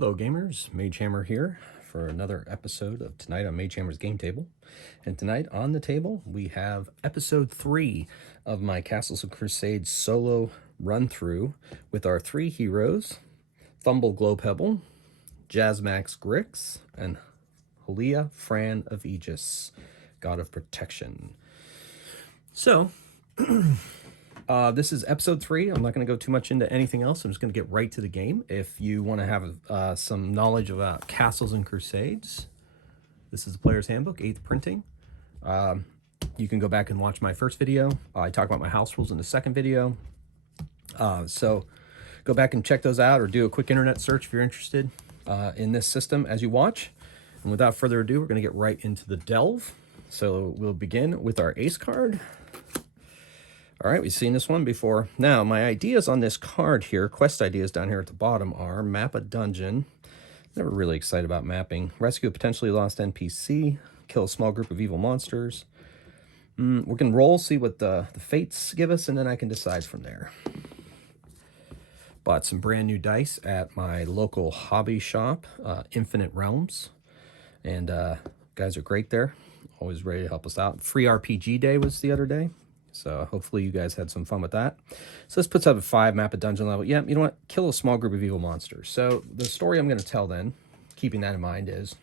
Hello gamers, Magehammer here for another episode of Tonight on Magehammer's Game Table. And tonight on the table we have episode 3 of my Castles and Crusades solo run-through with our 3 heroes, Thumble Glowpebble, Jazmax Grix, and Helea Fran of Aegis, God of Protection. So, this is episode 3. I'm not going to go too much into anything else. I'm just going to get right to the game. If you want to have some knowledge about Castles and Crusades, this is the Player's Handbook, 8th printing. You can go back and watch my first video. I talk about my house rules in the second video. So go back and check those out, or do a quick internet search if you're interested in this system as you watch. And without further ado, we're going to get right into the delve. So we'll begin with our ace card. All right, we've seen this one before. Now, my ideas on this card here, quest ideas down here at the bottom are map a dungeon. Never really excited about mapping. Rescue a potentially lost NPC. Kill a small group of evil monsters. We can roll, see what the fates give us, and then I can decide from there. Bought some brand new dice at my local hobby shop, Infinite Realms. And guys are great there. Always ready to help us out. Free RPG day was the other day. So hopefully you guys had some fun with that. So this puts up at 5, map a dungeon level. Yeah, you know what? Kill a small group of evil monsters. So the story I'm going to tell then, keeping that in mind, is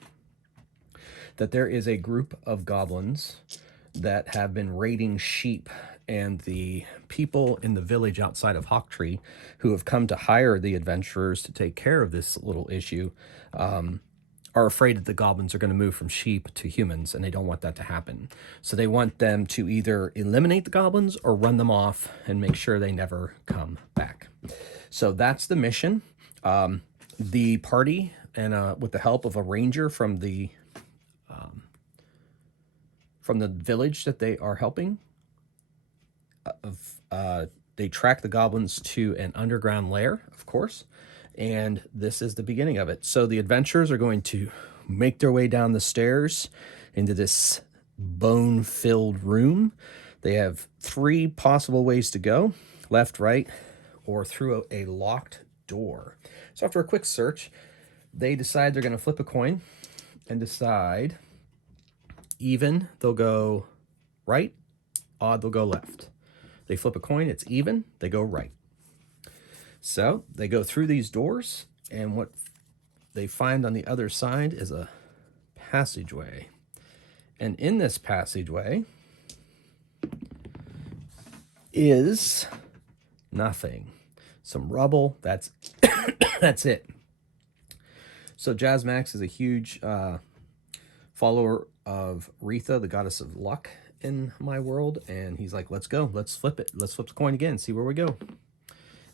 that there is a group of goblins that have been raiding sheep, and the people in the village outside of Hawktree who have come to hire the adventurers to take care of this little issue are afraid that the goblins are going to move from sheep to humans, and they don't want that to happen. So they want them to either eliminate the goblins or run them off and make sure they never come back. So that's the mission. The party, and with the help of a ranger from the village that they are helping, they track the goblins to an underground lair, of course. And this is the beginning of it. So the adventurers are going to make their way down the stairs into this bone-filled room. They have 3 possible ways to go: left, right, or through a locked door. So after a quick search, they decide they're going to flip a coin and decide even, they'll go right, odd, they'll go left. They flip a coin, it's even, they go right. So they go through these doors, and what they find on the other side is a passageway. And in this passageway is nothing. Some rubble, that's that's it. So Jasmax is a huge follower of Retha, the goddess of luck in my world, and he's like, let's go, let's flip it. Let's flip the coin again, see where we go.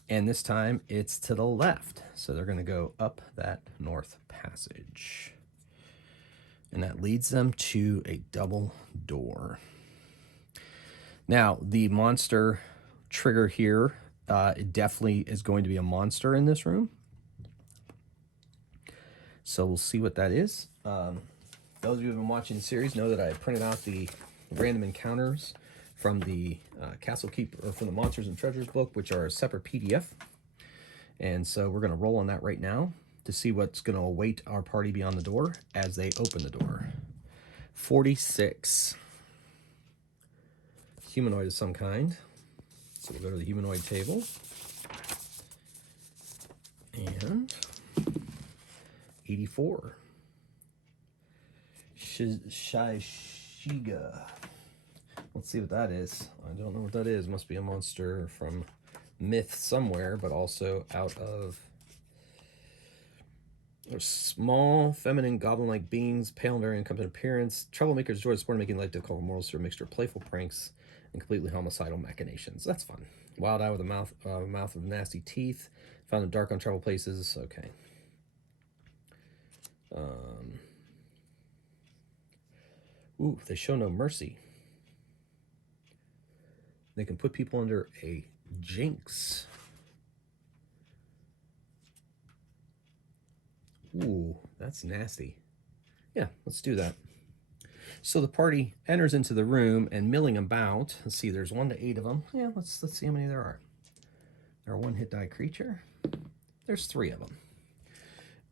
And this time it's to the left. So they're going to go up that north passage. And that leads them to a double door. Now, the monster trigger here, it definitely is going to be a monster in this room. So we'll see what that is. Those of you who have been watching the series know that I printed out the random encounters from the Castle Keep, or from the Monsters and Treasures book, which are a separate PDF. And so we're going to roll on that right now to see what's going to await our party beyond the door as they open the door. 46. Humanoid of some kind. So we'll go to the humanoid table. And 84. Shiga. Let's see what that is. I don't know what that is. Must be a monster from myth somewhere, but also out of small, feminine, goblin-like beings, pale and very uncommon appearance. Troublemakers enjoy the sport of making life difficult morals through a mixture of playful pranks and completely homicidal machinations. That's fun. Wild eye with a mouth of nasty teeth. Found in dark, untraveled places. Okay. Ooh, they show no mercy. They can put people under a jinx. Ooh, that's nasty. Yeah, let's do that. So the party enters into the room, and milling about, let's see, there's 1 to 8 of them. Yeah, let's see how many there are. They're a 1-hit die creature. There's 3 of them.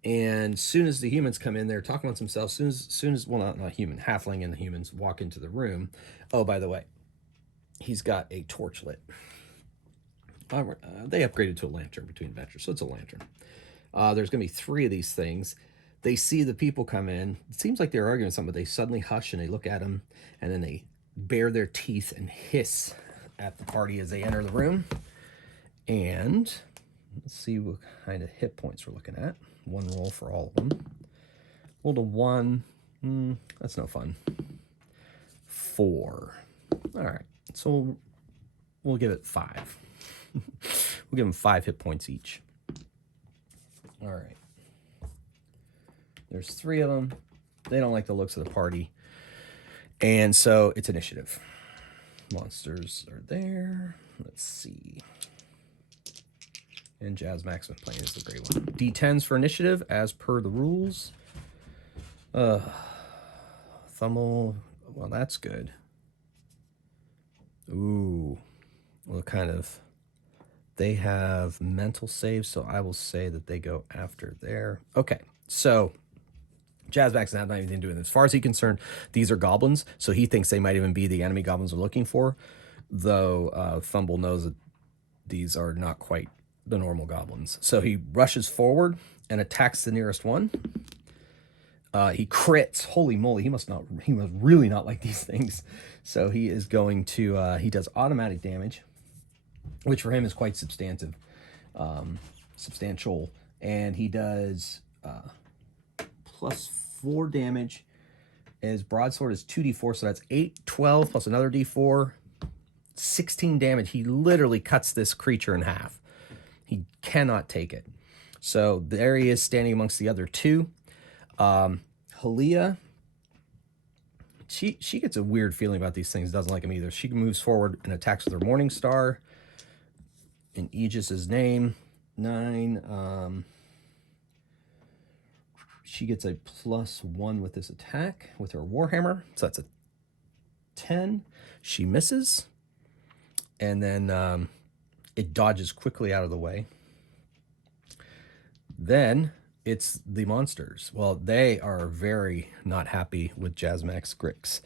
And soon as the humans come in, they're talking amongst themselves. Soon as well, not human, halfling and the humans walk into the room. Oh, by the way, he's got a torch lit. They upgraded to a lantern between adventures, so it's a lantern. There's going to be 3 of these things. They see the people come in. It seems like they're arguing something, but they suddenly hush and they look at them, and then they bare their teeth and hiss at the party as they enter the room. And let's see what kind of hit points we're looking at. 1 roll for all of them. Roll to 1. That's no fun. 4. All right, so we'll give it 5. We'll give them 5 hit points each. All right. There's 3 of them. They don't like the looks of the party. And so it's initiative. Monsters are there. Let's see. And Jazmax been playing is the great one. D10s for initiative, as per the rules. Thumble. Well, that's good. Ooh. Well, kind of. They have mental saves, so I will say that they go after there. Okay, so Jazmax has not anything to do with it. As far as he's concerned, these are goblins, so he thinks they might even be the enemy goblins we're looking for, though Thumble knows that these are not quite the normal goblins. So he rushes forward and attacks the nearest one. He crits. Holy moly, he must really not like these things. So he is going to, he does automatic damage, which for him is quite substantial. And he does +4 damage. His broadsword is 2d4, so that's 8, 12, plus another d4, 16 damage. He literally cuts this creature in half. He cannot take it. So there he is standing amongst the other 2. Helea, she gets a weird feeling about these things, doesn't like them either. She moves forward and attacks with her Morning Star in Aegis's name. 9. She gets a +1 with this attack with her Warhammer. So that's a 10. She misses. And then it dodges quickly out of the way. Then it's the monsters. Well, they are very not happy with Jasmax Grix.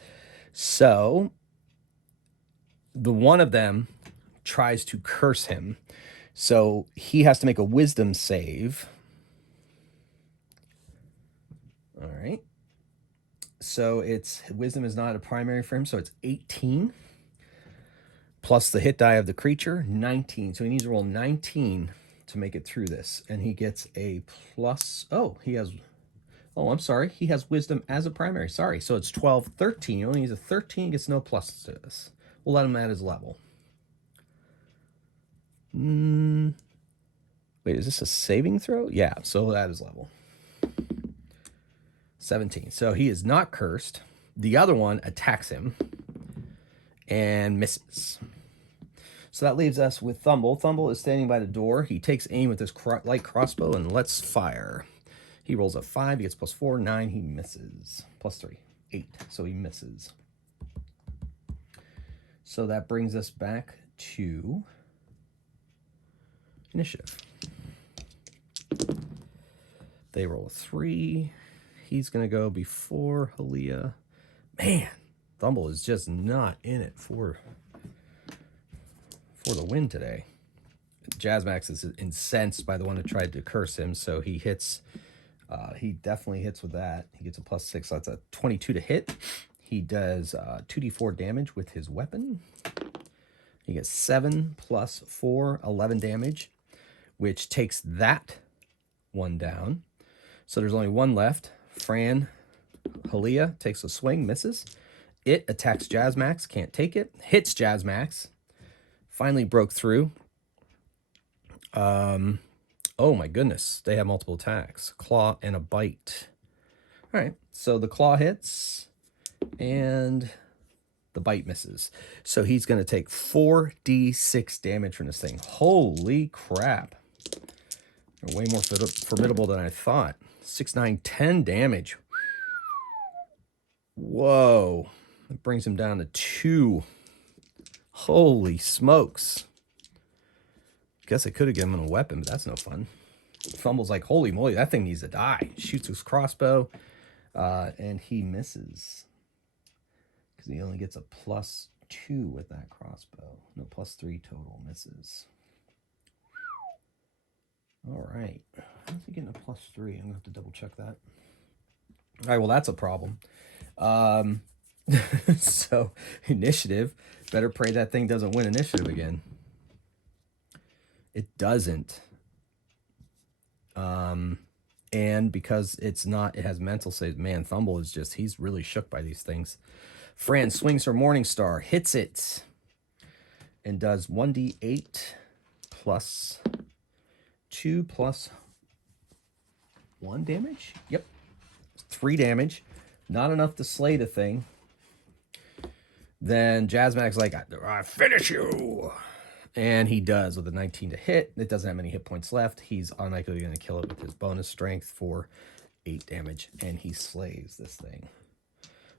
So the one of them tries to curse him. So he has to make a wisdom save. All right. So it's wisdom is not a primary for him, so it's 18. Plus the hit die of the creature, 19. So he needs to roll 19 to make it through this. And he gets a plus... I'm sorry. He has wisdom as a primary. Sorry. So it's 12, 13. He only needs a 13, gets no plus to this. We'll let him at his level. Wait, is this a saving throw? Yeah, so that is level. 17. So he is not cursed. The other one attacks him and misses. So that leaves us with Thumble. Thumble is standing by the door. He takes aim with his light crossbow and lets fire. He rolls a 5. He gets +4. 9. He misses. +3. 8. So he misses. So that brings us back to initiative. They roll a 3. He's going to go before Helea. Man, Thumble is just not in it for the win today. Jasmax is incensed by the one who tried to curse him, so he hits. He definitely hits with that. He gets a +6, so that's a 22 to hit. He does 2d4 damage with his weapon. He gets 7 + 4, 11 damage, which takes that one down. So there's only one left. Fran Helea takes a swing, misses. It attacks Jasmax, can't take it. Hits Jasmax. Finally broke through. Oh my goodness, they have multiple attacks. Claw and a bite. All right, so the claw hits and the bite misses. So he's going to take 4d6 damage from this thing. Holy crap. They're way more formidable than I thought. 6, 9, 10 damage. Whoa. That brings him down to 2. Holy smokes. Guess I could have given him a weapon, but that's no fun. Thumble's like, holy moly, that thing needs to die. Shoots his crossbow, and he misses. Because he only gets a +2 with that crossbow. No, +3 total. Misses. All right. How's he getting a +3? I'm going to have to double check that. All right, well, that's a problem. So, initiative. Better pray that thing doesn't win initiative again. It doesn't. And because it's not, it has mental save. Man, Thumble is just, he's really shook by these things. Fran swings her Morning Star, hits it, and does 1d8 plus 2 plus 1 damage. Yep. 3 damage. Not enough to slay the thing. Then Jasmax like, I finish you. And he does with a 19 to hit. It doesn't have many hit points left. He's automatically going to kill it with his bonus strength for 8 damage. And he slays this thing.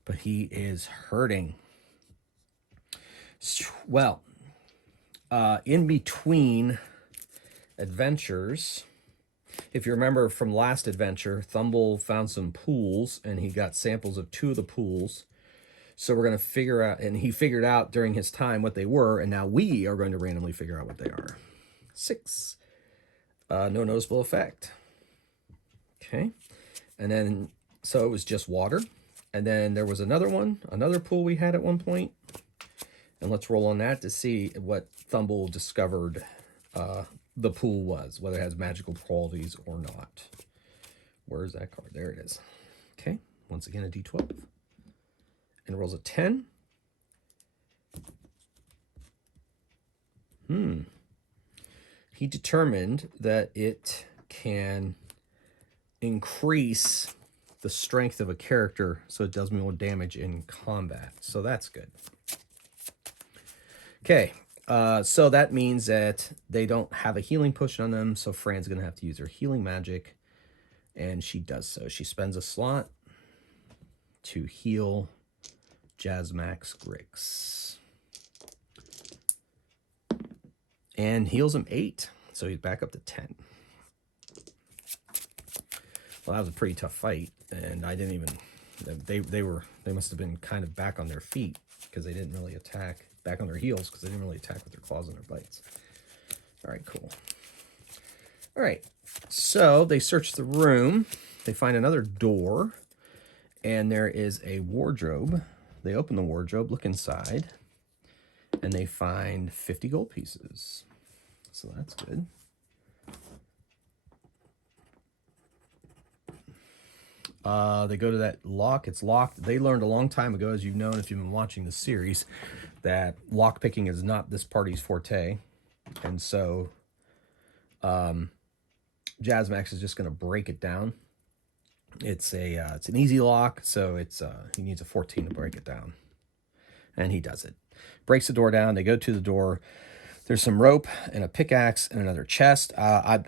But he is hurting. Well, in between adventures, if you remember from last adventure, Thumble found some pools, and he got samples of 2 of the pools. So we're going to figure out, and he figured out during his time what they were, and now we are going to randomly figure out what they are. 6. No noticeable effect. Okay. And then, so it was just water. And then there was another one, another pool we had at one point. And let's roll on that to see what Thumble discovered the pool was, whether it has magical qualities or not. Where's that card? There it is. Okay. Once again, a d12. And rolls a 10. He determined that it can increase the strength of a character so it does more damage in combat. So that's good. Okay, so that means that they don't have a healing potion on them, so Fran's going to have to use her healing magic, and she does so. She spends a slot to heal Jazmax Grix. And heals him 8, so he's back up to 10. Well, that was a pretty tough fight, and I didn't even, they must have been kind of back on their feet because they didn't really attack, back on their heels because they didn't really attack with their claws and their bites. All right, cool. All right, so they search the room. They find another door, and there is a wardrobe. They open the wardrobe, look inside, and they find 50 gold pieces. So that's good. They go to that lock. It's locked. They learned a long time ago, as you've known if you've been watching the series, that lock picking is not this party's forte. And so Jasmax is just going to break it down. It's an easy lock, so he needs a 14 to break it down. And he does it. Breaks the door down. They go to the door. There's some rope and a pickaxe and another chest.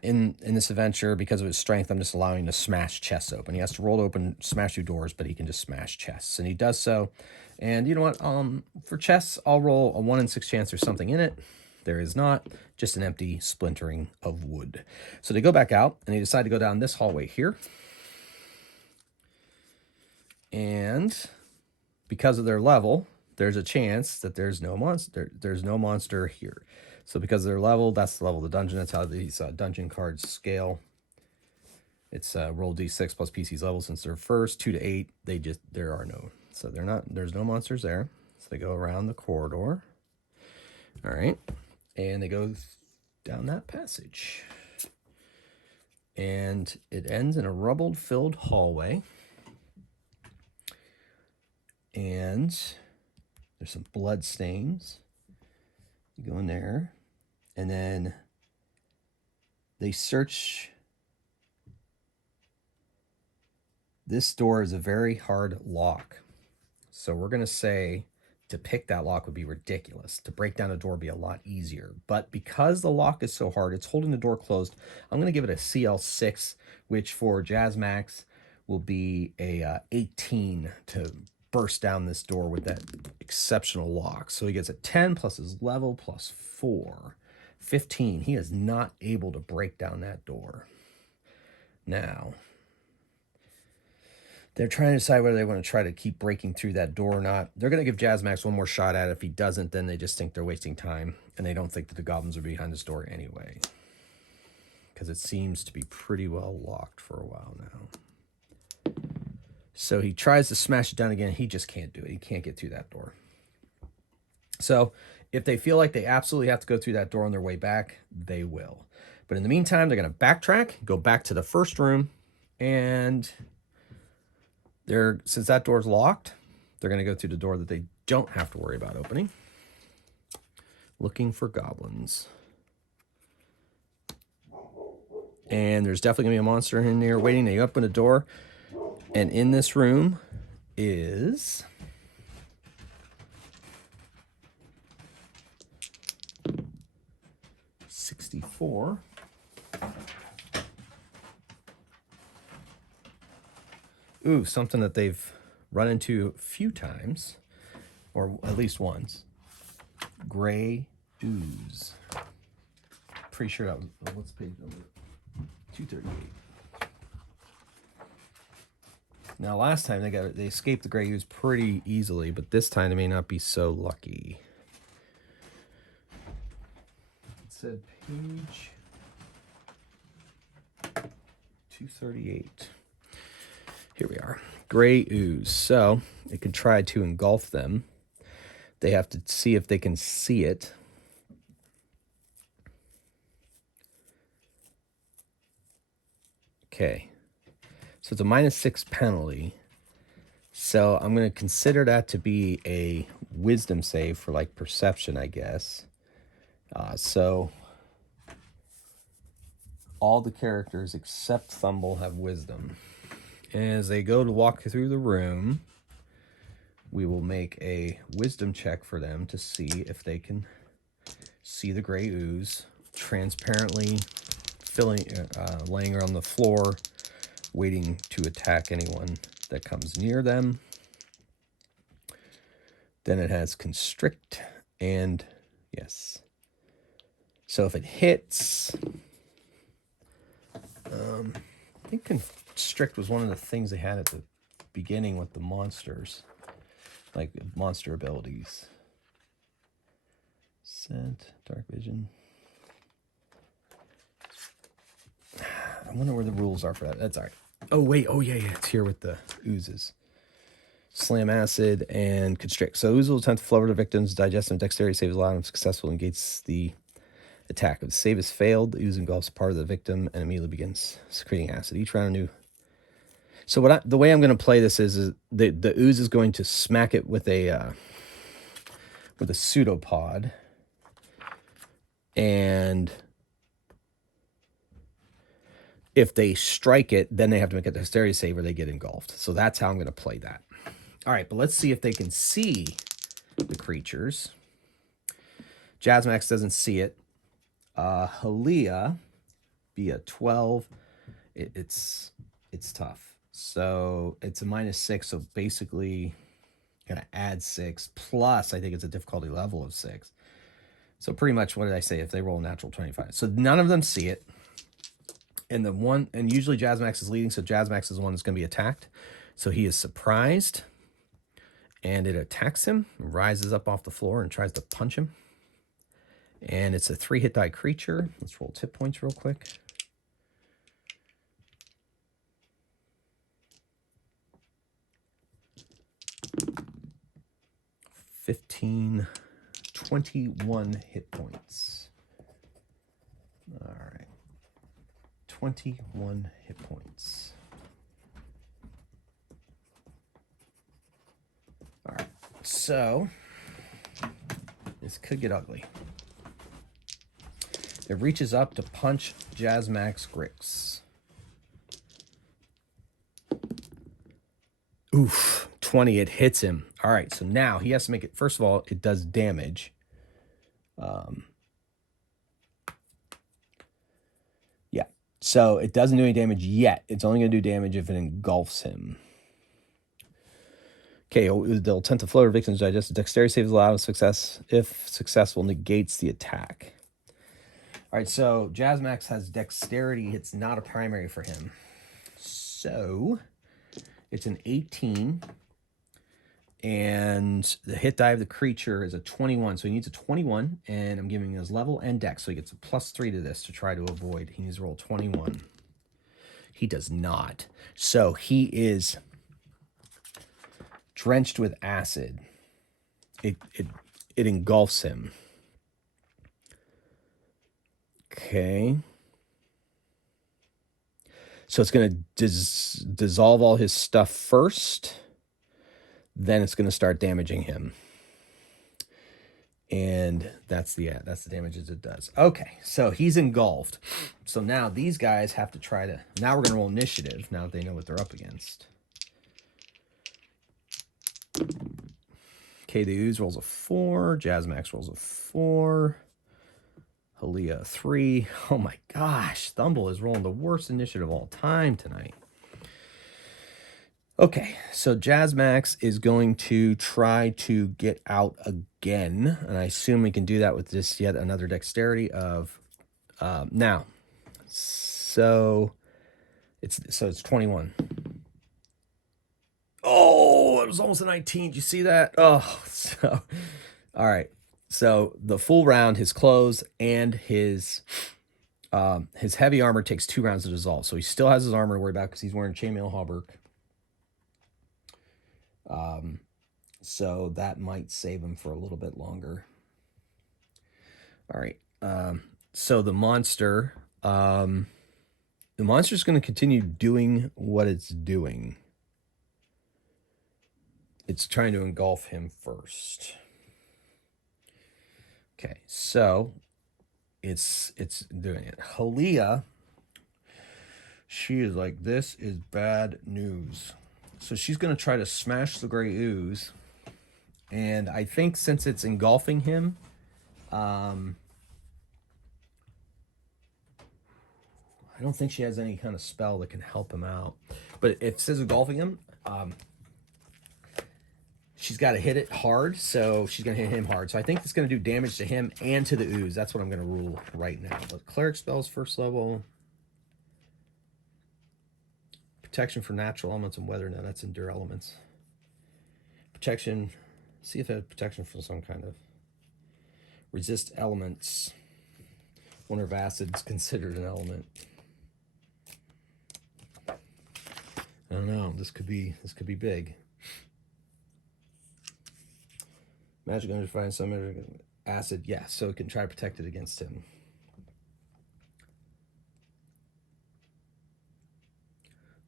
In this adventure, because of his strength, I'm just allowing him to smash chests open. He has to roll open, smash through doors, but he can just smash chests. And he does so. And you know what? For chests, I'll roll a 1 in 6 chance there's something in it. There is not. Just an empty splintering of wood. So they go back out, and they decide to go down this hallway here. And because of their level, there's a chance that there's no monster. There's no monster here. So because of their level, that's the level of the dungeon. That's how these dungeon cards scale. It's roll d6 plus PC's level. Since they're first, 2 to 8, there are no. So there's no monsters there. So they go around the corridor. All right. And they go down that passage. And it ends in a rubble-filled hallway. And there's some blood stains. You go in there, and then they search. This door is a very hard lock. So we're going to say to pick that lock would be ridiculous. To break down a door would be a lot easier. But because the lock is so hard, it's holding the door closed. I'm going to give it a CL6, which for Jasmax will be a 18 to burst down this door with that exceptional lock. So he gets a 10 plus his level plus 4. 15. He is not able to break down that door. Now, they're trying to decide whether they want to try to keep breaking through that door or not. They're going to give Jazmax one more shot at it. If he doesn't, then they just think they're wasting time, and they don't think that the goblins are behind this door anyway, because it seems to be pretty well locked for a while now. So he tries to smash it down again. He just can't do it. He can't get through that door. So if they feel like they absolutely have to go through that door on their way back, they will. But in the meantime, they're going to backtrack, go back to the first room, and since that door's locked, they're going to go through the door that they don't have to worry about opening. Looking for goblins. And there's definitely going to be a monster in there waiting. They open the door, and in this room is... $64. Ooh, something that they've run into a few times, or at least once. Gray ooze. Pretty sure that was, what's page number? 238. Now, last time they escaped the gray ooze pretty easily, but this time they may not be so lucky. It said page 238. Here we are. Gray ooze. So it can try to engulf them. They have to see if they can see it. Okay. So it's a -6 penalty. So I'm going to consider that to be a wisdom save for like perception, I guess. So all the characters except Thumble have wisdom. As they go to walk through the room, we will make a wisdom check for them to see if they can see the gray ooze transparently laying on the floor, waiting to attack anyone that comes near them. Then it has constrict, and yes. So if it hits, I think constrict was one of the things they had at the beginning with the monsters, like monster abilities. Scent, dark vision. I wonder where the rules are for that. That's all right. Oh, wait. Oh, yeah. It's here with the oozes. Slam acid and constrict. So ooze will attempt to flow over the victims, digest them, dexterity save is allowed and successful, negates the attack. If the save is failed, the ooze engulfs part of the victim and immediately begins secreting acid. Each round new. So the way I'm going to play this is the ooze is going to smack it with a pseudopod, and if they strike it, then they have to make a dexterity save or they get engulfed. So that's how I'm going to play that. All right, but let's see if they can see the creatures. Jasmax doesn't see it. Helea, be a 12. It's tough. So it's a -6. So basically, gonna add 6 plus. I think it's a difficulty level of 6. So pretty much, what did I say? If they roll a natural 25, so none of them see it. And usually Jasmax is leading, so Jasmax is the one that's going to be attacked. So he is surprised, and it attacks him, rises up off the floor, and tries to punch him. And it's a 3-hit die creature. Let's roll hit points real quick. $15, 21 hit points. All right. 21 hit points. All right, so this could get ugly. It reaches up to punch Jasmax Grix. Oof, 20, it hits him. All right, so now he has to make it. First of all, it does damage. Yeah, so it doesn't do any damage yet. It's only going to do damage if it engulfs him. Okay, they'll attempt to float or victims digest. Dexterity save is allowed. Success, if successful, negates the attack. All right, so Jasmax has dexterity. It's not a primary for him. So it's an 18. And the hit die of the creature is a 21. So he needs a 21. And I'm giving him his level and dex. So he gets a +3 to this to try to avoid. He needs to roll 21. He does not. So he is drenched with acid. It engulfs him. Okay. So it's going to dissolve all his stuff first. Then it's going to start damaging him. And that's the damages it does. Okay, so he's engulfed. So now these guys have to try to... Now we're going to roll initiative, now that they know what they're up against. Okay, the ooze rolls a 4. Jazmax rolls a 4. Helea, 3. Oh my gosh, Thumble is rolling the worst initiative of all time tonight. Okay, so Jasmax is going to try to get out again, and I assume we can do that with just yet another dexterity of now. So it's 21. Oh, it was almost a 19. Did you see that? Oh, so all right. So the full round, his clothes and his heavy armor takes 2 rounds to dissolve. So he still has his armor to worry about because he's wearing chainmail hauberk. So that might save him for a little bit longer. All right. So the monster's going to continue doing what it's doing. It's trying to engulf him first. Okay, so it's doing it. Helea, she is like, this is bad news. So she's going to try to smash the gray ooze. And I think since it's engulfing him, I don't think she has any kind of spell that can help him out. But if it says engulfing him, she's got to hit it hard, so she's going to hit him hard. So I think it's going to do damage to him and to the ooze. That's what I'm going to rule right now. But cleric spells, first level. Protection for natural elements and weather. No, that's endure elements. Protection. See if it has protection for some kind of... Resist elements. Wonder if acid's considered an element. I don't know. This could be big. Magic under fire, some acid. Yeah, so it can try to protect it against him.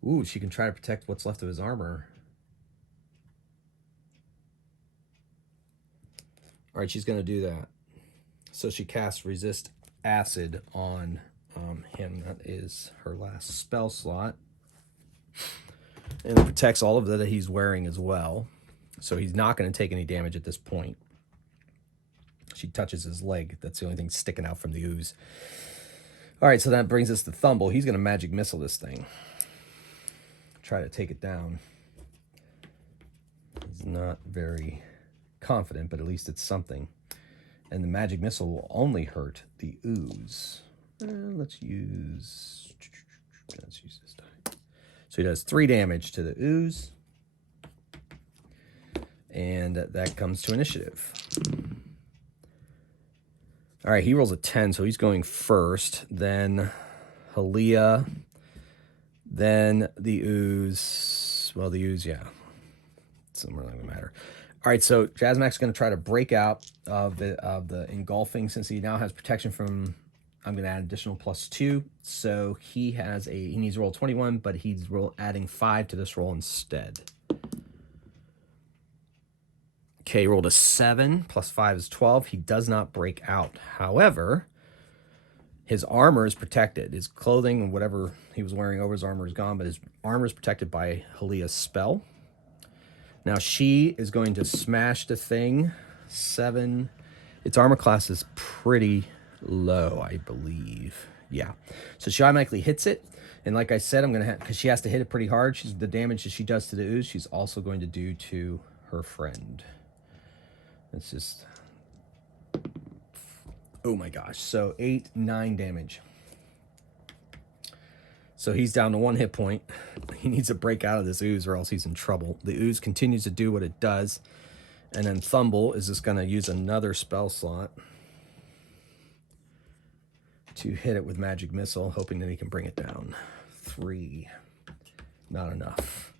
Ooh, she can try to protect what's left of his armor. All right, she's going to do that. So she casts resist acid on him. That is her last spell slot. And it protects all of that he's wearing as well. So he's not going to take any damage at this point. She touches his leg. That's the only thing sticking out from the ooze. All right, so that brings us to Thumble. He's going to magic missile this thing. Try to take it down. He's not very confident, but at least it's something. And the magic missile will only hurt the ooze. Let's use this die. So he does 3 damage to the ooze. And that comes to initiative. All right, he rolls a 10, so he's going first. Then Helea. Then the ooze. Well, the ooze, yeah. It's not going to matter. All right, so Jasmax is going to try to break out of the engulfing since he now has protection from... I'm going to add additional +2. So he needs to roll 21, but he's adding 5 to this roll instead. Okay, he rolled a 7, +5 is 12. He does not break out. However, his armor is protected. His clothing and whatever he was wearing over his armor is gone, but his armor is protected by Helea's spell. Now she is going to smash the thing. 7. Its armor class is pretty low, I believe. Yeah. So she automatically hits it. And like I said, I'm going to because she has to hit it pretty hard. The damage that she does to the ooze, she's also going to do to her friend. It's just... Oh my gosh. So 8, 9 damage. So he's down to 1 hit point. He needs to break out of this ooze or else he's in trouble. The ooze continues to do what it does. And then Thumble is just going to use another spell slot to hit it with magic missile, hoping that he can bring it down. 3. Not enough.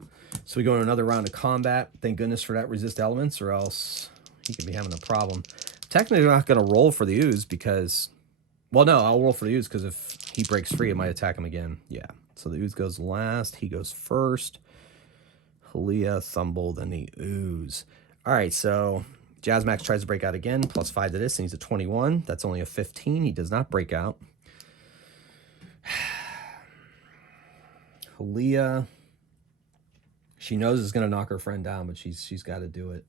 So we go into another round of combat. Thank goodness for that resist elements, or else he could be having a problem. Technically, we're not going to roll for the ooze because... Well, no, I'll roll for the ooze because if he breaks free, it might attack him again. Yeah. So the ooze goes last. He goes first. Helea, Thumble, then the ooze. All right, so Jasmax tries to break out again. +5 to this, and he's a 21. That's only a 15. He does not break out. Helea, she knows it's going to knock her friend down, but she's got to do it.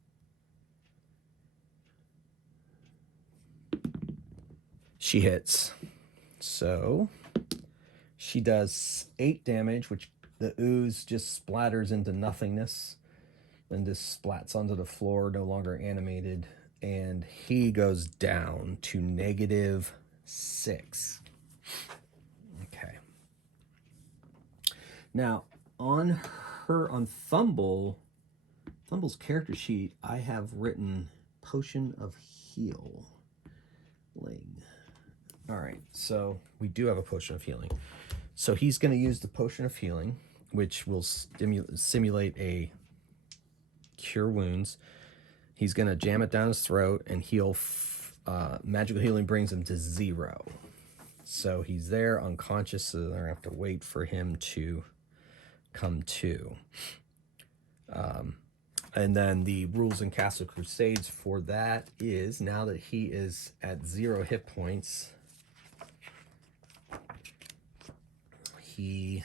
She hits. So she does 8 damage, which the ooze just splatters into nothingness and just splats onto the floor, no longer animated. And he goes down to -6. Okay. Now, on Thumble's character sheet, I have written Potion of Healing. All right, so we do have a Potion of Healing. So he's going to use the Potion of Healing, which will simulate a cure wounds. He's going to jam it down his throat and heal. Magical Healing brings him to 0. So he's there unconscious, so they're going to have to wait for him to come to. And then the rules in Castles and Crusades for that is, now that he is at 0 hit points, he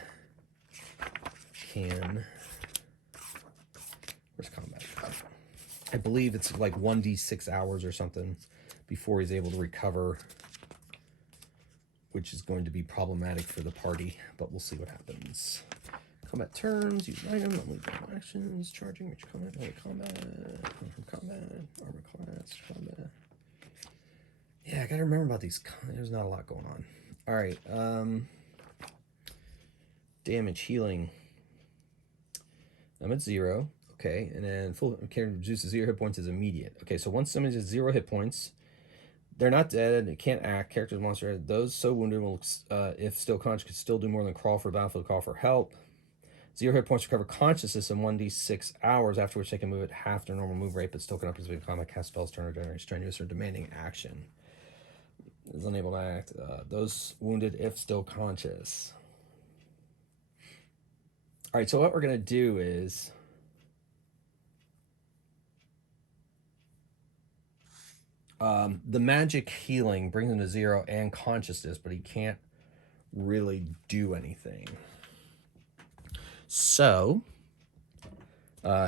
can... Where's combat? I believe it's like 1d6 hours or something before he's able to recover, which is going to be problematic for the party, but we'll see what happens. Combat turns, use an item, unleash actions, charging, which combat, armor class, combat. Yeah, I gotta remember about these. There's not a lot going on. All right, damage, healing. I'm at 0. Okay, and then full character reduces 0 hit points is immediate. Okay, so once somebody's at 0 hit points, they're not dead, it can't act, character's monster. Those so wounded will, if still conscious, could still do more than crawl for battlefield, call for help. 0 hit points recover consciousness in 1d6 hours, after which they can move at half their normal move rate, but still can participate in combat, cast spells, turn, or generate strenuous or demanding action. Is unable to act. Those wounded if still conscious. All right, so what we're going to do is... the magic healing brings him to 0 and consciousness, but he can't really do anything. So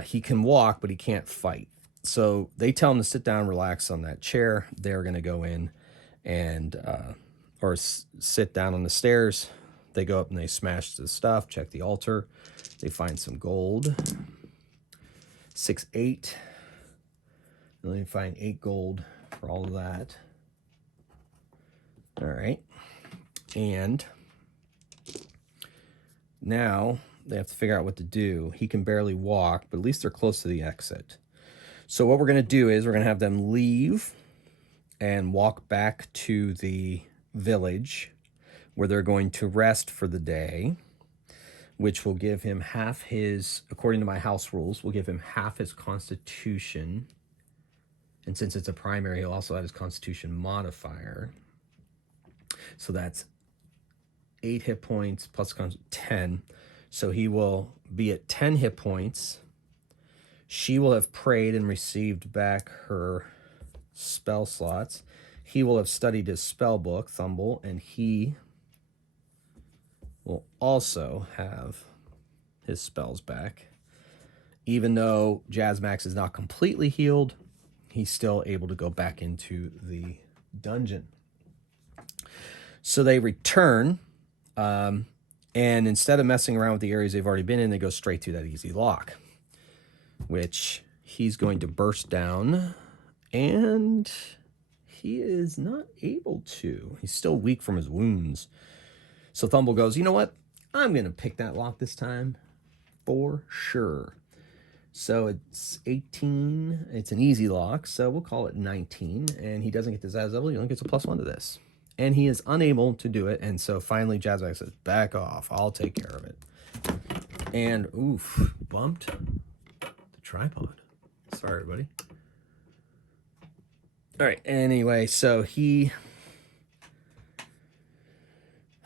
he can walk, but he can't fight. So they tell him to sit down, relax on that chair. They're going to go in and or sit down on the stairs. They go up and they smash the stuff, check the altar. They find some gold. 6, 8. And they find 8 gold for all of that. All right. And now they have to figure out what to do. He can barely walk, but at least they're close to the exit. So what we're going to do is we're going to have them leave and walk back to the village where they're going to rest for the day, which will give him half his, according to my house rules, will give him half his constitution. And since it's a primary, he'll also add his constitution modifier. So that's 8 hit points plus 10. So he will be at 10 hit points. She will have prayed and received back her spell slots. He will have studied his spell book, Thumble, and he will also have his spells back. Even though Jazmax is not completely healed, he's still able to go back into the dungeon. So they return, and instead of messing around with the areas they've already been in, they go straight to that easy lock, which he's going to burst down, and he is not able to. He's still weak from his wounds. So Thumble goes, you know what? I'm going to pick that lock this time for sure. So it's 18. It's an easy lock, so we'll call it 19. And he doesn't get the Zaz level. He only gets a +1 to this. And he is unable to do it. And so finally, Jasmax says, back off. I'll take care of it. And, oof, bumped the tripod. Sorry, everybody. All right, anyway, so he...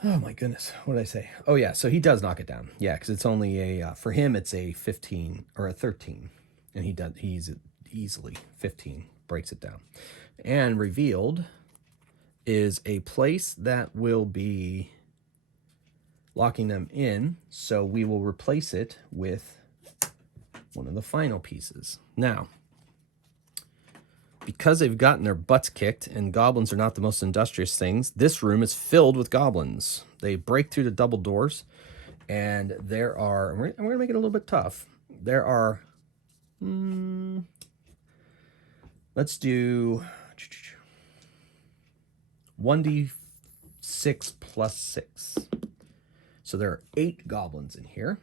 Oh, my goodness. What did I say? Oh, yeah, so he does knock it down. Yeah, because it's only a... for him, it's a 15 or a 13. And he's easily 15. Breaks it down. And revealed is a place that will be locking them in. So we will replace it with one of the final pieces. Now, because they've gotten their butts kicked and goblins are not the most industrious things, this room is filled with goblins. They break through the double doors, and there are... I'm going to make it a little bit tough. There are... let's do 1d6 plus 6. So there are 8 goblins in here.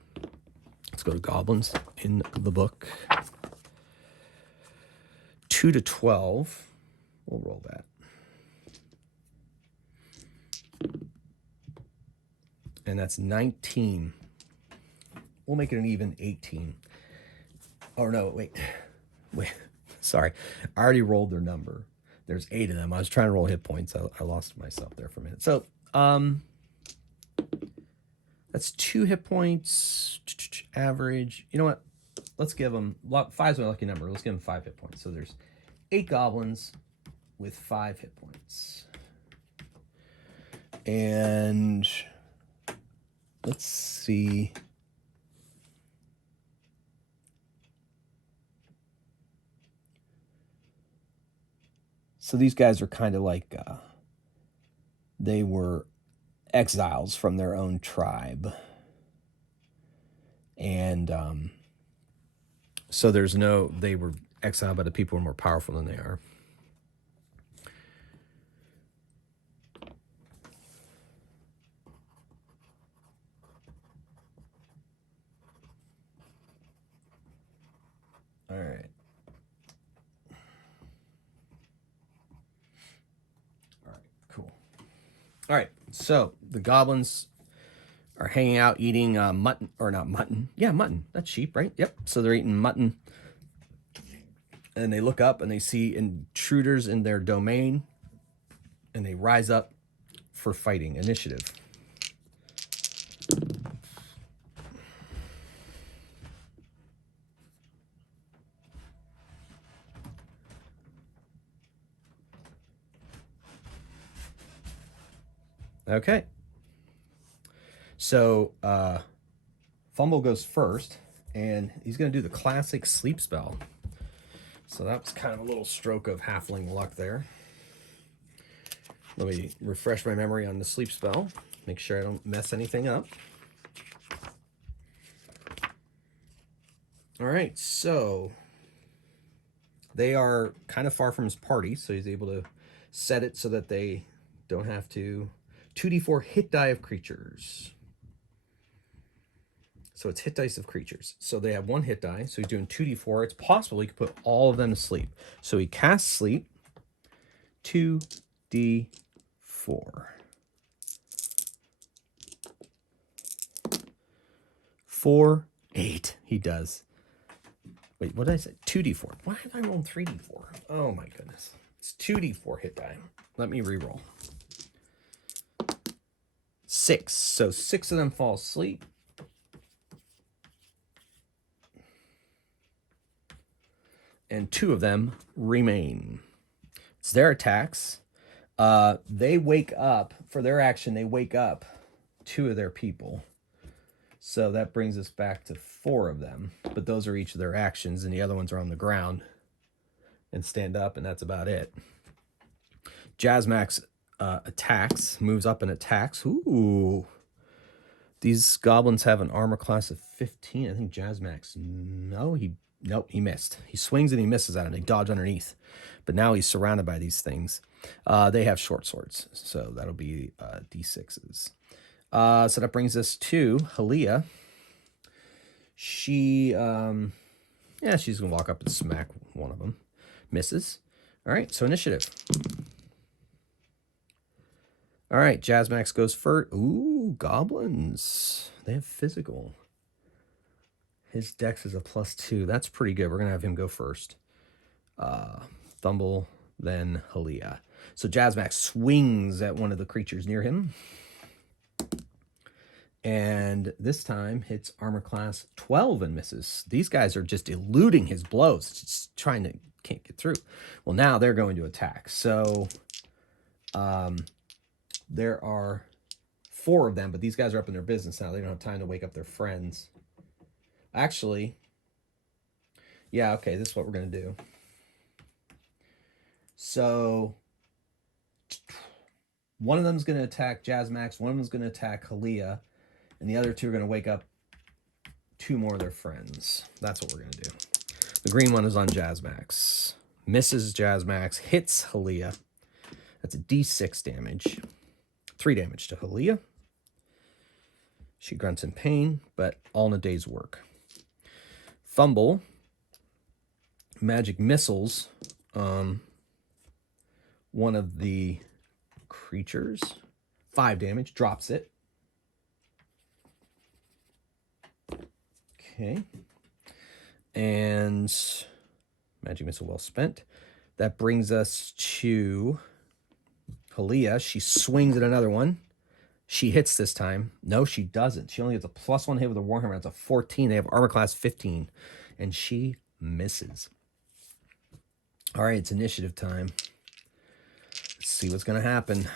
Let's go to goblins in the book. 2 to 12. We'll roll that. And that's 19. We'll make it an even 18. Oh, no, wait. Sorry. I already rolled their number. There's 8 of them. I was trying to roll hit points. I lost myself there for a minute. So, that's 2 hit points. Average. You know what? Let's give them... 5's my lucky number. Let's give them 5 hit points. So there's 8 goblins with 5 hit points. And let's see. So these guys are kind of like they were exiles from their own tribe. And so there's no... They were exiled by the people who are more powerful than they are. All right. All right, cool. All right, so the goblins are hanging out eating mutton, or not mutton. Yeah, mutton. That's sheep, right? Yep. So they're eating mutton. And they look up and they see intruders in their domain. And they rise up for fighting. Initiative. Okay. So, Thumble goes first, and he's going to do the classic sleep spell. So that's kind of a little stroke of halfling luck there. Let me refresh my memory on the sleep spell. Make sure I don't mess anything up. All right, so they are kind of far from his party, so he's able to set it so that they don't have to... 2d4 hit die of creatures. So it's hit dice of creatures. So they have 1 hit die, so he's doing 2d4. It's possible he could put all of them to sleep. So he casts sleep. 2d4. 4, 8. He does. Wait, what did I say? 2d4. Why did I roll 3d4? Oh my goodness. It's 2d4 hit die. Let me re-roll. 6. So 6 of them fall asleep. And 2 of them remain. It's their attacks. They wake up. For their action, they wake up 2 of their people. So that brings us back to 4 of them. But those are each of their actions, and the other ones are on the ground and stand up, and that's about it. Jasmax attacks, moves up and attacks. Ooh. These goblins have an armor class of 15. I think Jasmax, nope, he missed. He swings and he misses at it. They dodge underneath. But now he's surrounded by these things. They have short swords, so that'll be D6s. So that brings us to Helea. She, yeah, she's going to walk up and smack one of them. Misses. All right, so initiative. All right, Jasmax goes first. Ooh, goblins. They have physical. His dex is a +2. That's pretty good. We're going to have him go first. Thumble, then Helea. So Jazmax swings at one of the creatures near him. And this time hits armor class 12 and misses. These guys are just eluding his blows. Just trying to, can't get through. Well, now they're going to attack. So there are 4 of them, but these guys are up in their business now. They don't have time to wake up their friends. Actually, yeah, okay, this is what we're going to do. So one of them is going to attack Jazmax, one of them is going to attack Helea, and the other 2 are going to wake up 2 more of their friends. That's what we're going to do. The green one is on Jazmax. Misses Jazmax, hits Helea. That's a D6 damage. 3 damage to Helea. She grunts in pain, but all in a day's work. Thumble. Magic missiles one of the creatures. 5 damage, drops it. Okay. And magic missile well spent. That brings us to Helea. She swings at another one. She hits this time. No, she doesn't. She only gets a +1 hit with a Warhammer. That's a 14. They have armor class 15. And she misses. All right, it's initiative time. Let's see what's going to happen.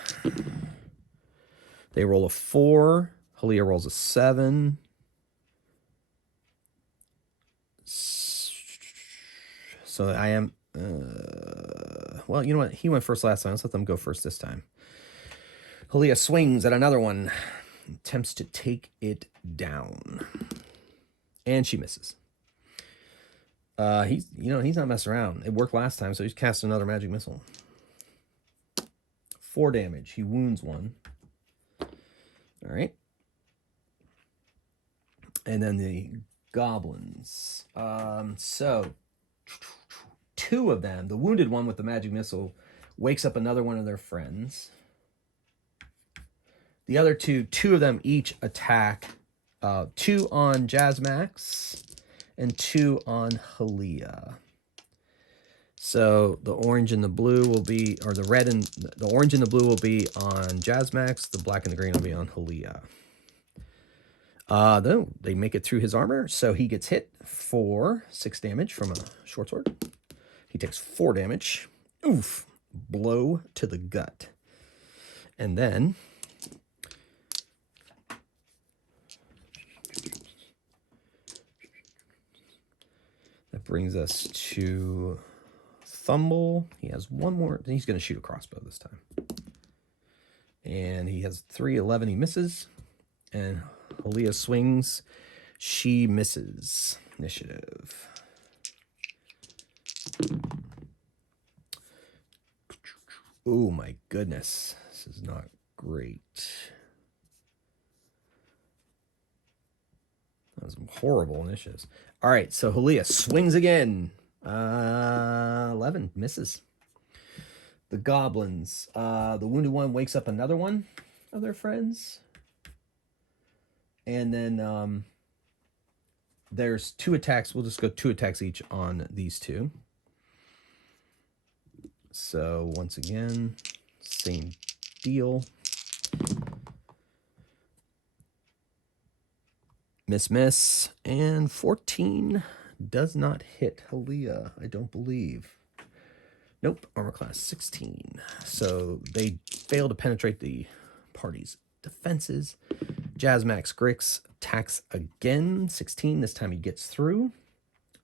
They roll a 4. Helea rolls a 7. So I am... well, you know what? He went first last time. Let's let them go first this time. Helea swings at another one. Attempts to take it down. And she misses. He's not messing around. It worked last time, so he's cast another magic missile. 4 damage. He wounds one. All right. And then the goblins. So 2 of them, the wounded one with the magic missile, wakes up another one of their friends. The other 2 of them each attack. 2 on Jasmax and 2 on Helea. So the orange and the blue will be, or the red and the orange and the blue will be on Jasmax. The black and the green will be on Helea. Though they make it through his armor, so he gets hit for 6 damage from a short sword. He takes 4 damage. Oof. Blow to the gut. And then that brings us to Thumble. He has 1 more. He's going to shoot a crossbow this time. And he has 311. He misses. And Helea swings. She misses. Initiative. Oh my goodness. This is not great. That was horrible initiatives. All right, so Helea swings again. 11 misses. The goblins. The wounded one wakes up another one of their friends. And then there's 2 attacks. We'll just go 2 attacks each on these 2. So once again, same deal. Miss, and 14 does not hit Helea, I don't believe. Nope, armor class 16. So they fail to penetrate the party's defenses. Jasmax Grix attacks again, 16. This time he gets through.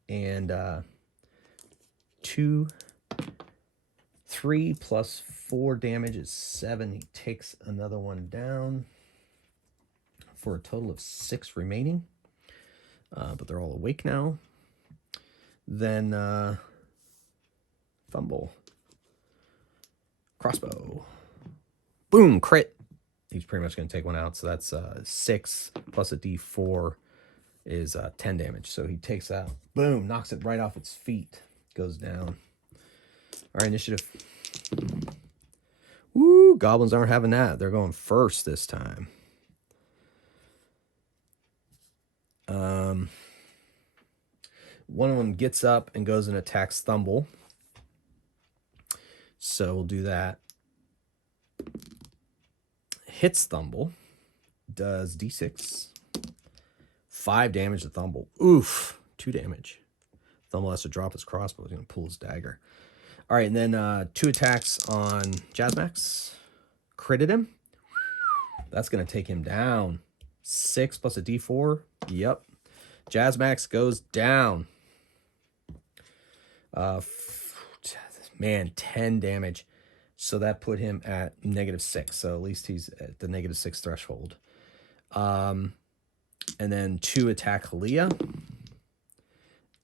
And 2, 3 plus 4 damage is 7. He takes another one down for a total of 6 remaining. But they're all awake now. Then Thumble. Crossbow. Boom, crit. he's pretty much going to take one out. So that's 6 plus a d4 is 10 damage. So he takes out, boom, knocks it right off its feet, goes down. All right, initiative. Woo, goblins aren't having that. They're going first this time. One of them gets up and goes and attacks Thumble. So we'll do that. Hits Thumble. Does d6. 5 damage to Thumble. Oof. 2 damage. Thumble has to drop his crossbow. He's going to pull his dagger. All right, and then 2 attacks on Jazmax. Critted him. That's going to take him down. 6 plus a d4. Yep. Jasmax goes down. Man, 10 damage. So that put him at -6. So at least he's at the -6 threshold. And then 2 attack Helea.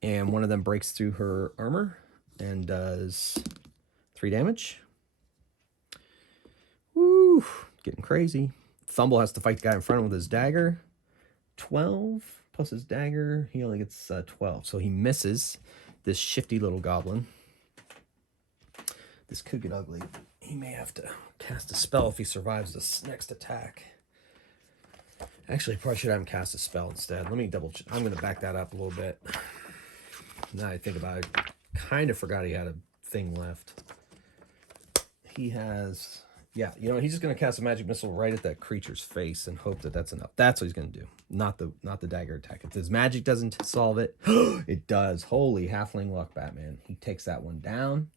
And one of them breaks through her armor and does 3 damage. Woo, getting crazy. Thumble has to fight the guy in front of him with his dagger. 12 plus his dagger. He only gets 12. So he misses this shifty little goblin. This could get ugly. He may have to cast a spell if he survives this next attack. Actually, I probably should have him cast a spell instead. Let me double check. I'm going to back that up a little bit. Now I think about it, kind of forgot he had a thing left. He has, yeah, you know, he's just going to cast a magic missile right at that creature's face and hope that that's enough. That's what he's going to do, not the dagger attack. If his magic doesn't solve it, it does. Holy halfling luck, Batman. He takes that one down.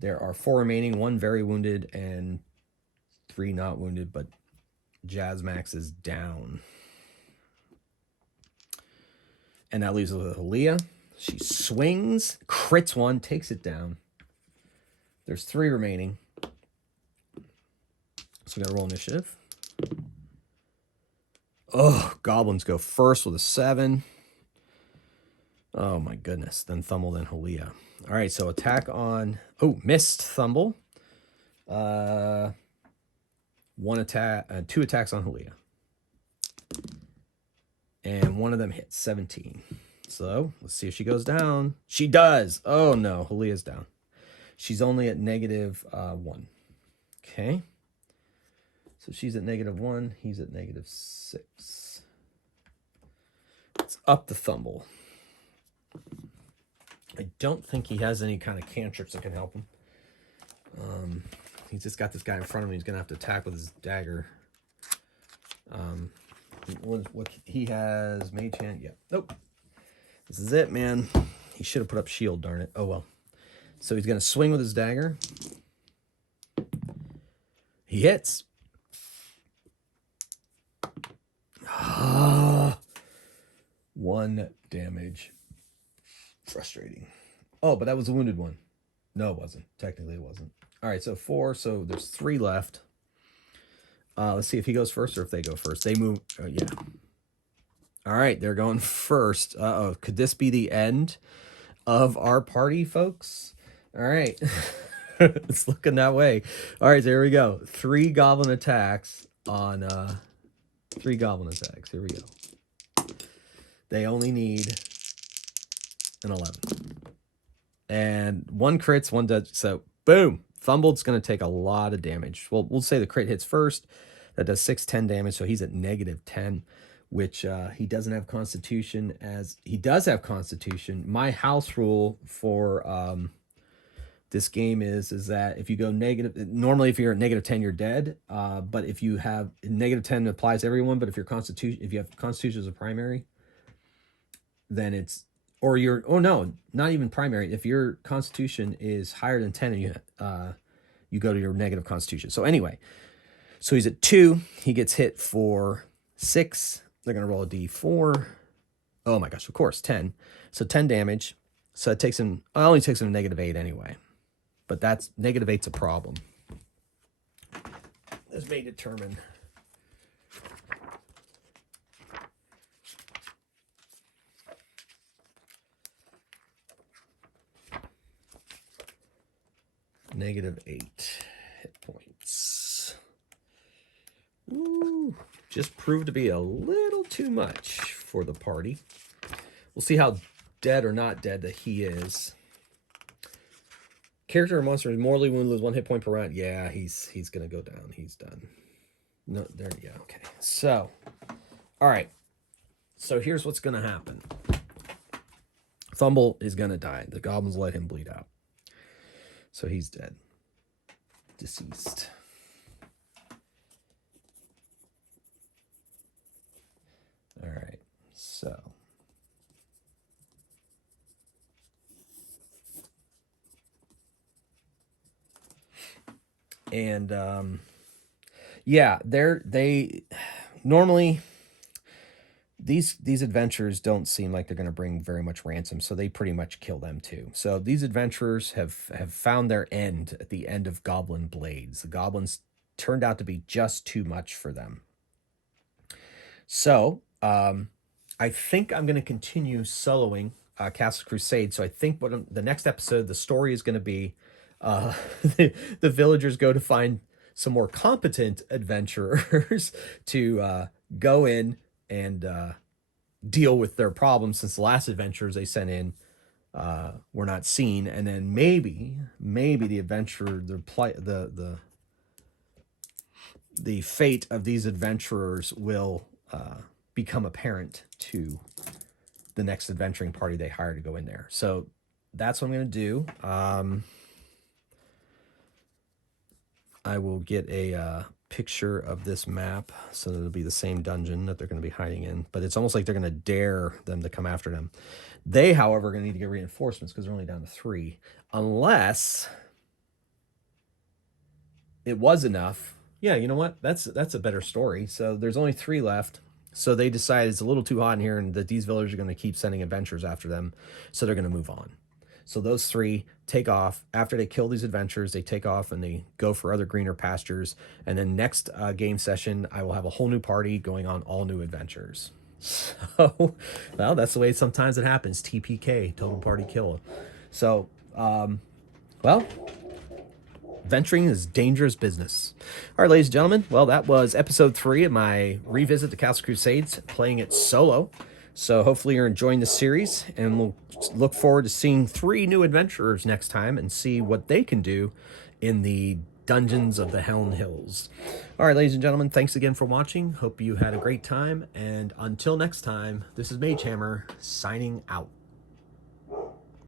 There are 4 remaining, 1 very wounded and 3 not wounded, but Jasmax is down. And that leaves us with Helea. She swings, crits 1, takes it down. There's 3 remaining. So we got to roll initiative. Oh, goblins go first with a 7. Oh my goodness. Then Thumble, then Helea. All right, so attack on... Oh, missed Thumble. 1 attack, 2 attacks on Helea. And one of them hits, 17. So let's see if she goes down. She does. Oh no, Helea's down. She's only at -1. Okay. So she's at -1. He's at -6. It's up to Thumble. I don't think he has any kind of cantrips that can help him. He's just got this guy in front of him. He's going to have to attack with his dagger. What he has, mage hand. Yeah. Nope. This is it, man. He should have put up shield, darn it. Oh, well. So he's going to swing with his dagger. He hits. 1 damage. Frustrating. Oh, but that was a wounded one. No, it wasn't. Technically, it wasn't. All right, so 4. So there's 3 left. Let's see if he goes first or if they go first. They move. Yeah. All right, they're going first. Uh-oh. Could this be the end of our party, folks? All right. It's looking that way. All right, there we go. 3 goblin attacks on... 3 goblin attacks. Here we go. They only need an 11. And 1 crits, 1 does. So, boom. Thumbled's going to take a lot of damage. Well, we'll say the crit hits first. That does 10 damage. So he's at -10, which he doesn't have Constitution as... He does have Constitution. My house rule for this game is that if you go negative... Normally, if you're at -10, you're dead. But if you have... -10 applies to everyone. But if you have Constitution as a primary, then it's... Or you're... Oh, no. Not even primary. If your Constitution is higher than 10 and you go to your negative Constitution. So anyway... So he's at 2. He gets hit for 6. They're going to roll a d4. Oh my gosh, of course, 10. So 10 damage. So it takes him... It only takes him to -8 anyway. But that's... -8's a problem. This may determine... -8 hit points. just proved to be a little too much for the party. We'll see how dead or not dead that he is. Character or monster is mortally wounded, lose 1 hit point per round. Yeah, he's gonna go down. He's done. No, there. Yeah, okay. So, all right. So here's what's gonna happen. Thumble is gonna die. The goblins let him bleed out. So he's dead. Deceased. All right. So. And yeah, they normally these adventurers don't seem like they're going to bring very much ransom, so they pretty much kill them too. So these adventurers have found their end at the end of Goblin Blades. The goblins turned out to be just too much for them. So I think I'm going to continue soloing Castles and Crusades. So I think the next episode, the story is going to be the villagers go to find some more competent adventurers to go in and deal with their problems, since the last adventurers they sent in were not seen. And then maybe the adventurer, the fate of these adventurers will become apparent to the next adventuring party they hire to go in there. So that's what I'm going to do. I will get a picture of this map, so it'll be the same dungeon that they're going to be hiding in. But it's almost like they're going to dare them to come after them. They, however, are going to need to get reinforcements because they're only down to 3. Unless it was enough. Yeah, you know what? That's a better story. So there's only 3 left. So they decide it's a little too hot in here and that these villagers are going to keep sending adventurers after them. So they're going to move on. So those 3 take off. After they kill these adventurers, they take off and they go for other greener pastures. And then next game session, I will have a whole new party going on all new adventures. So, well, that's the way sometimes it happens. TPK, total party kill. So, well, venturing is dangerous business. All right, ladies and gentlemen. Well, that was episode 3 of my revisit to Castles and Crusades, playing it solo. So hopefully you're enjoying the series, and we'll look forward to seeing 3 new adventurers next time and see what they can do in the dungeons of the Helm Hills. All right, ladies and gentlemen, thanks again for watching. Hope you had a great time, and until next time, this is Magehammer signing out.